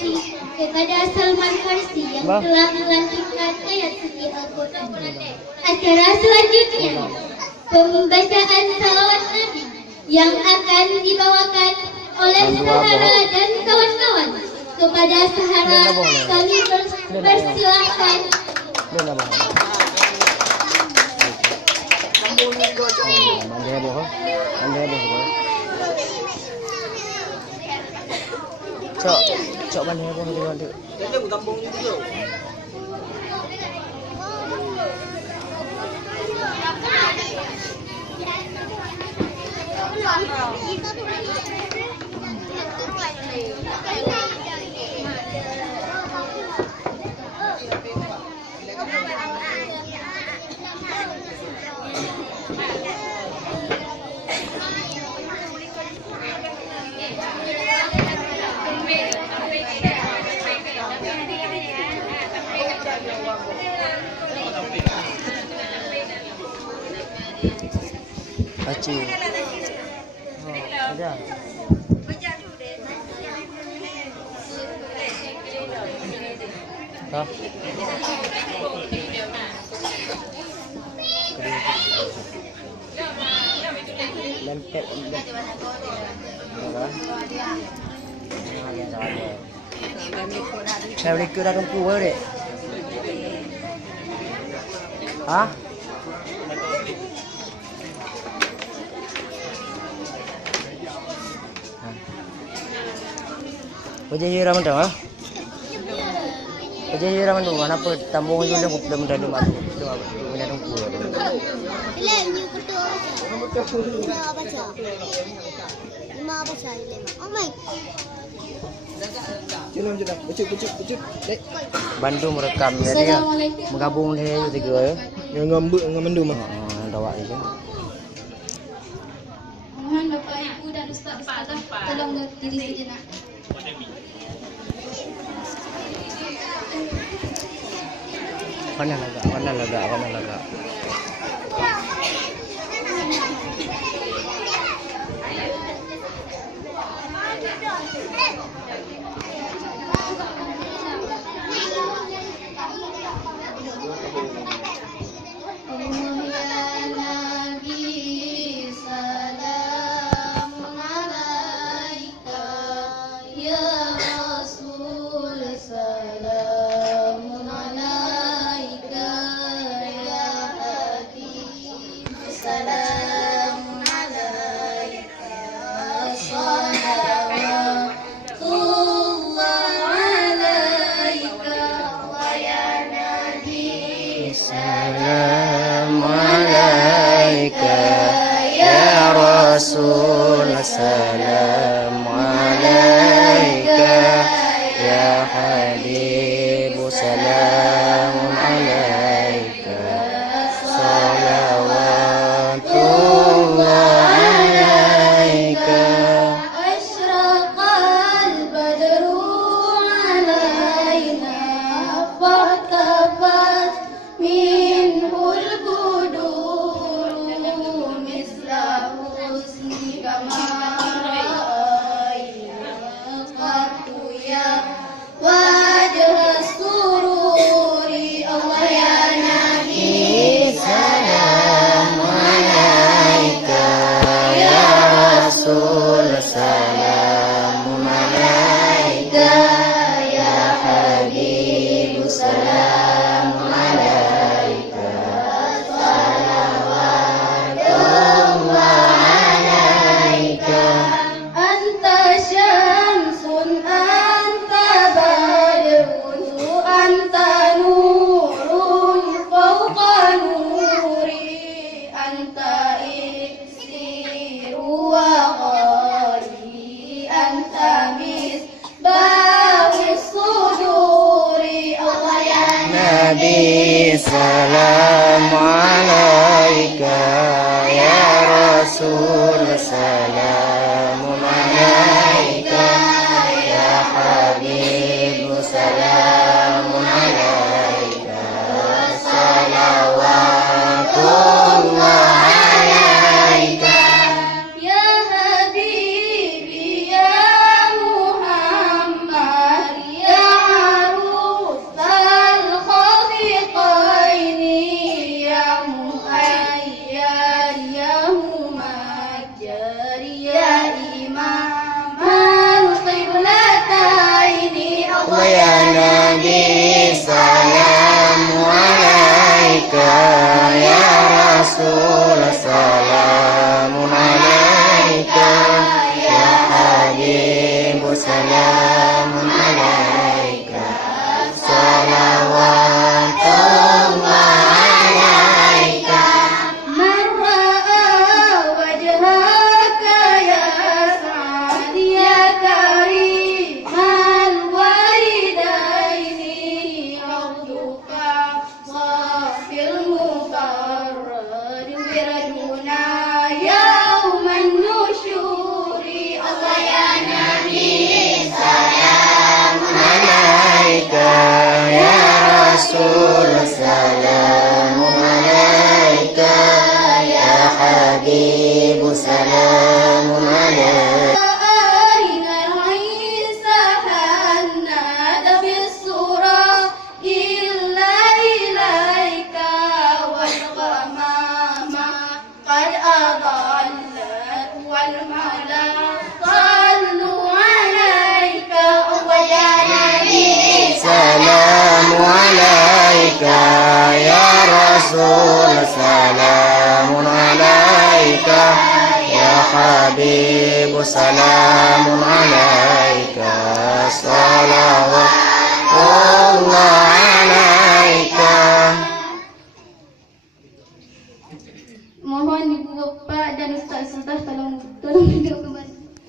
kasih kepada Salman Farsi yang telah melanjutkan ayat suci Al-Quran. Acara selanjutnya pembacaan salawat Nabi yang akan dibawakan oleh Sahara dan kawan-kawan. Kepada Sahara kami persilahkan. Cok mana pun dia. Dia kampung dulu. Aci. Ada. Hah? Lempet. Saya beli ke dalam kuah dek. Hah? Wajah hira mana dah? Wajah hira mana? Mana pun tambung je dah belum dah lima tu. Punya tunggu. Bila ini betul baca. Lima baca lima. Oh my. Jangan. Pucuk. Bandung merekam dia. Menggabung dia tiga ya. Yang ngambek dengan mendung mah. Dawak dia. Mohon Bapak Ibu dan Ustaz tolong berdiri sejenak. Mana laga. Salam alaika ya habib, salam alaika, salawatullah alaika. Asyraqal badru alaina fartabas minhul budur misla husni kama wajah sururi Allah ya Nabi Salam alaika ya Rasul, salam alaika ya Habib, salam alaika, salawatullah alaika. Anta syamsun anta badrun anta nurun fawqa nuri anta iksiru wa ghali anta misbahus suduri Allah ya Nabi, salam alaika ya Rasul, salam alaika ya Habib, salam alaika, salawatullah alaika. Ya Habibi ya Muhammad salamu alaika ya Rasul, salamun alaika ya Habib, salamun alaika, salawatullah alaika. من رأى وجهك يا سعد يا كريم الوالدين عبدك صافي المبرد بردنا يوم النشور. الله يا نبي سلام Alaika ya Rasul, salamun alaika ya Habib, salamun alaika. أين عيسى هنأت بالصورة إلا إليك والغمام قد أضلت والملا صلوا عليك ويا نبي Salamu alaika ya Rasul, salamun alaika ya Habib, salamun alaika, salawatullah alaika.